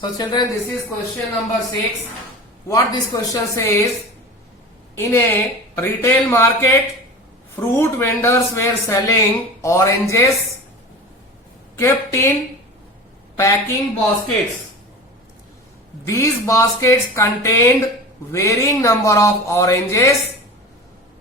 So children, this is question number 6. What this question says, in a retail market, fruit vendors were selling oranges kept in packing baskets. These baskets contained varying number of oranges.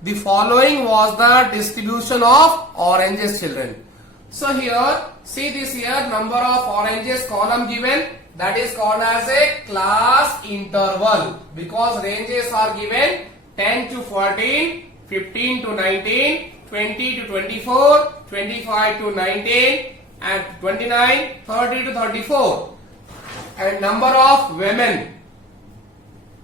The following was the distribution of oranges, children. So here, see this here, number of oranges column given, that is called as a class interval, because ranges are given 10 to 14, 15 to 19, 20 to 24, 25 to 19 and 29, 30 to 34. And number of women,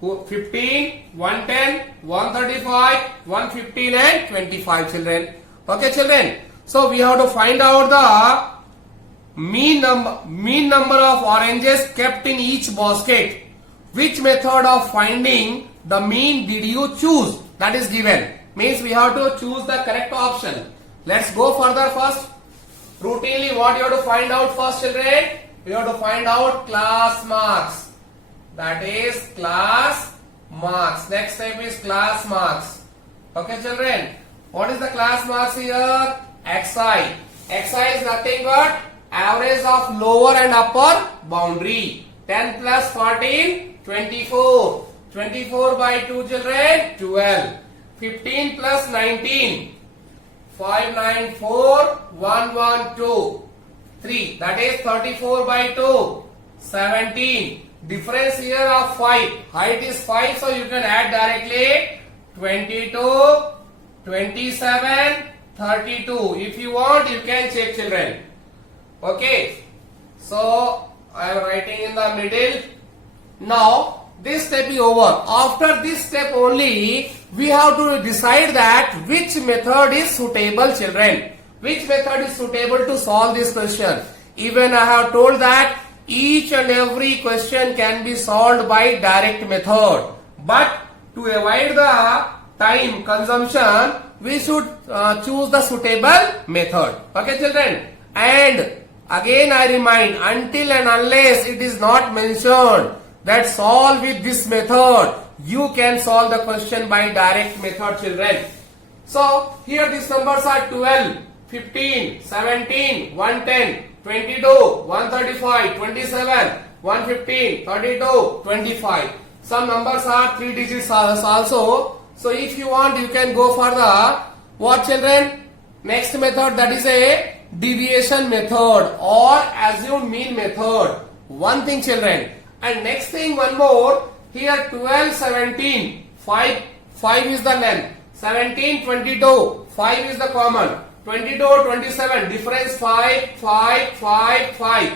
15, 110, 135, 115 and 25, children. Okay, children. So we have to find out the mean number of oranges kept in each basket. Which method of finding the mean did you choose? That is given. Means we have to choose the correct option. Let's go further first. Routinely what you have to find out first, children? You have to find out class marks. That is class marks. Next step is class marks. Okay, children. What is the class marks here? XI. XI is nothing but average of lower and upper boundary. 10 plus 14, 24. 24 by 2, children, 12. 15 plus 19, 594, 112. 3. That is 34 by 2, 17. Difference here of 5. Height is 5, so you can add directly 22, 27, 32. If you want, you can check, children. Okay. So I am writing in the middle. Now this step is over. After this step only, we have to decide that which method is suitable, children. Which method is suitable to solve this question. Even I have told that each and every question can be solved by direct method. But to avoid the time consumption, we should choose the suitable method. Okay, children. And again I remind, until and unless it is not mentioned that solve with this method, you can solve the question by direct method, children. So here these numbers are 12, 15, 17, 110, 22, 135, 27, 115, 32, 25. Some numbers are 3 digits also. So if you want, you can go for the what, children? Next method, that is a deviation method or assumed mean method. One thing, children. And next thing, one more. Here 12, 17, 5 is the length. 17, 22, 5 is the common. 22, 27, difference 5, 5, 5, 5.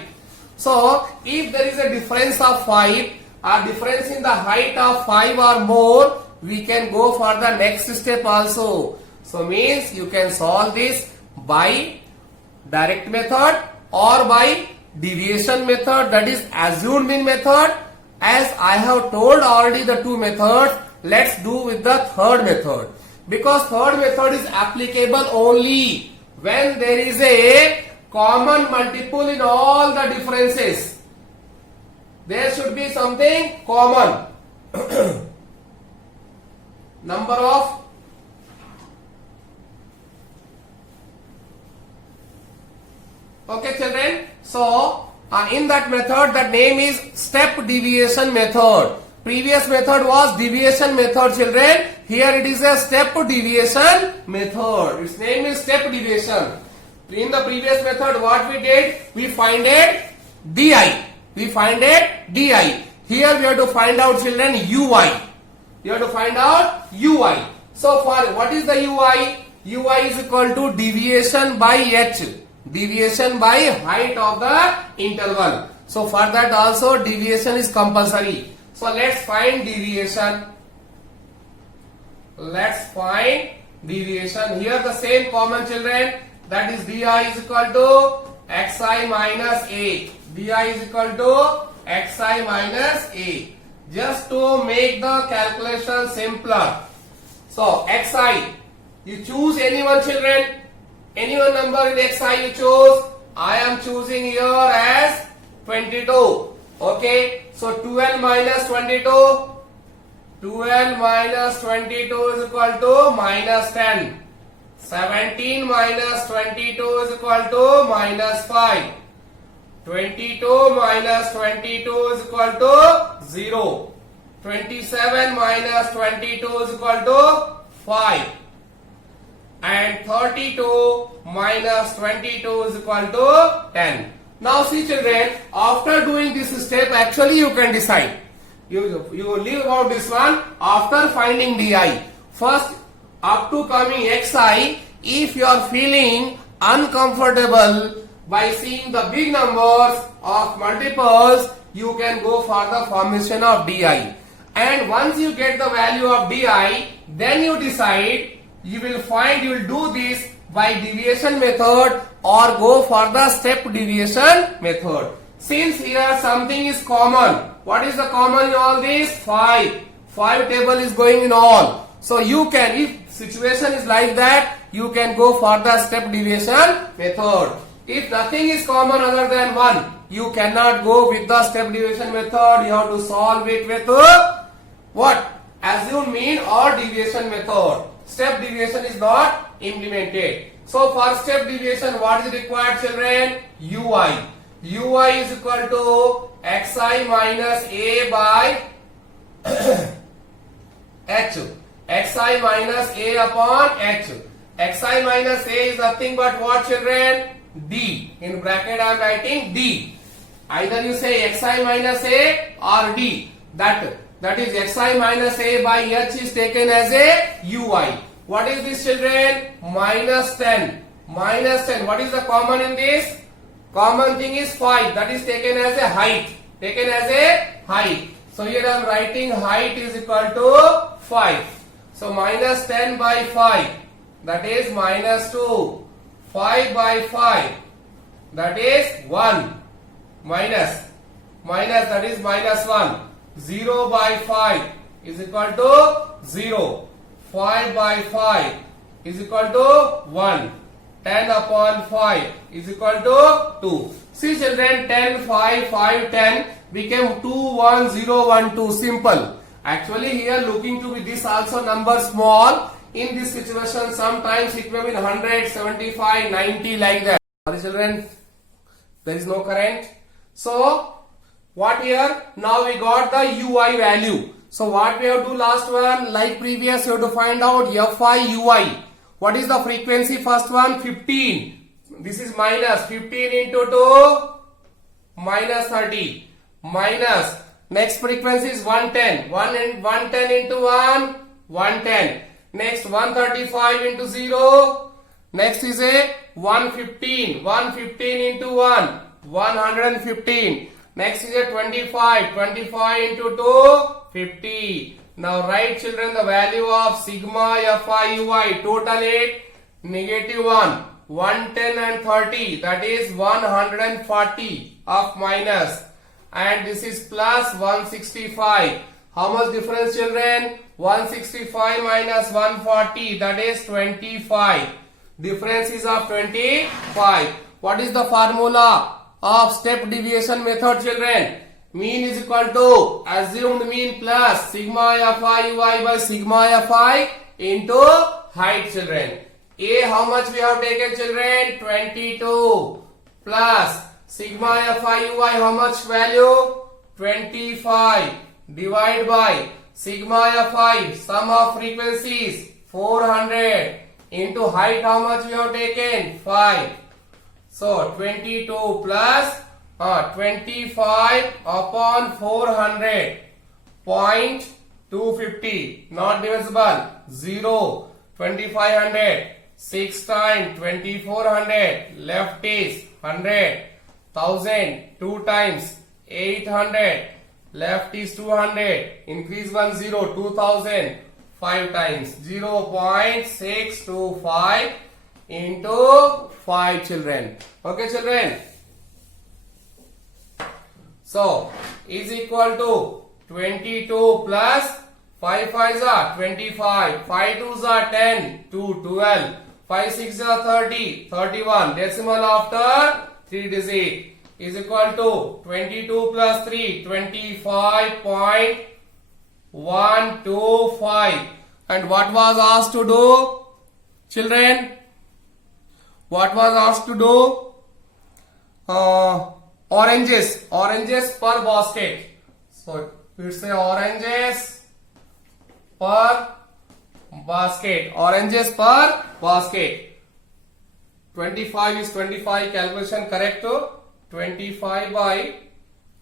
So if there is a difference of 5 or difference in the height of 5 or more, we can go for the next step also. So means you can solve this by direct method or by deviation method, that is assumed mean method. As I have told already the two methods, let's do with the third method. Because third method is applicable only when there is a common multiple in all the differences. There should be something common. Number of okay, children. So in that method, the name is step deviation method. Previous method was deviation method, children. Here it is a step deviation method. Its name is step deviation. In the previous method, what we did? We find it di. We find it di. Here we have to find out, children, ui. You have to find out ui. So for what is the ui? Ui is equal to deviation by h. Deviation by height of the interval. So for that also deviation is compulsory. So let's find deviation. Let's find deviation. Here the same common, children. That is di is equal to xi minus a. Di is equal to xi minus a. Just to make the calculation simpler. So xi, you choose anyone, children. Any one number in xi you choose. I am choosing here as 22. Okay, so 12 minus 22. 12 minus 22 is equal to minus 10. 17 minus 22 is equal to minus 5. 22 minus 22 is equal to 0. 27 minus 22 is equal to 5. And 32 minus 22 is equal to 10. Now see children, after doing this step, actually you can decide. You leave out this one after finding di. First, up to coming xi, if you are feeling uncomfortable by seeing the big numbers of multiples, you can go for the formation of di. And once you get the value of di, then you decide you will do this by deviation method or go for the step deviation method. Since here something is common, what is the common in all this? 5. 5 table is going in all. So you can, if situation is like that, you can go for the step deviation method. If nothing is common other than 1, you cannot go with the step deviation method. You have to solve it with what? Assume mean or deviation method. Step deviation is not implemented. So for step deviation, what is required children? ui. ui is equal to xi minus a by h. xi minus a upon h. xi minus a is nothing but what children? D. In bracket I am writing D. Either you say xi minus a or D. That is xi minus a by h is taken as a ui. What is this children? Minus 10. Minus 10. What is the common in this? Common thing is 5. That is taken as a height. Taken as a height. So here I am writing height is equal to 5. So minus 10 by 5. That is minus 2. 5 by 5. That is 1. Minus. That is minus 1. 0 by 5 is equal to 0. 5 by 5 is equal to 1. 10 upon 5 is equal to 2. See children, 10, 5, 5, 10 became 2, 1, 0, 1, 2. Simple. Actually here looking to be this also number small. In this situation sometimes it may be 100, 75, 90 like that. Sorry children, there is no current. So what here? Now we got the ui value. So what we have to do last one, like previous, you have to find out fi ui. What is the frequency? First one 15. This is minus 15 into 2 minus 30 minus. Next frequency is 110. 110 into 1 110. Next 135 into 0. Next is a 115. 115 into 1 115. Next is a 25. 25 into 2 50. Now write children the value of sigma fi ui. Total it negative 1. 110 and 30. That is 140 of minus. And this is plus 165. How much difference children? 165 minus 140. That is 25. Difference is of 25. What is the formula of step deviation method children? Mean is equal to assumed mean plus sigma fi ui by sigma fi into height children. A how much we have taken children? 22 plus sigma fi ui how much value? 25 divide by sigma fi sum of frequencies 400 into height how much we have taken? 5. So 22 plus 25 upon 400 0.250 not divisible 0 2500 6 times 2400 left is 100 1000 2 times 800 left is 200 increase 1 0 2000 5 times 0.625 into 5 children. Okay children. So is equal to 22 plus 5 5s are 25, 5 2s are 10, 2 12, 5 6 are 30, 31. Decimal after 3 digit. is equal to 22 plus 3, 25.125. And what was asked to do, children? What was asked to do? Oranges per basket. So it's a oranges per basket. Oranges per basket. 25 is 25. Calculation correct. 25 by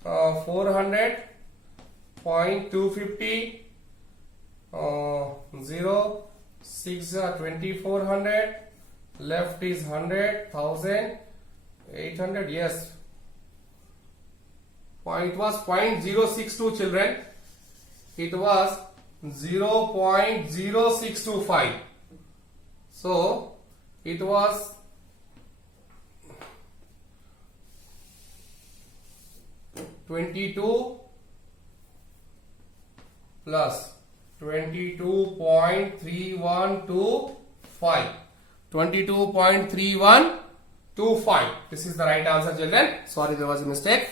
400.250. 0 6 2400. Left is 100, 1000, 800. Yes. It was 0.062, children. It was 0.0625. So it was 22 plus 22.3125. 22.3125. This is the right answer, children. Sorry, there was a mistake.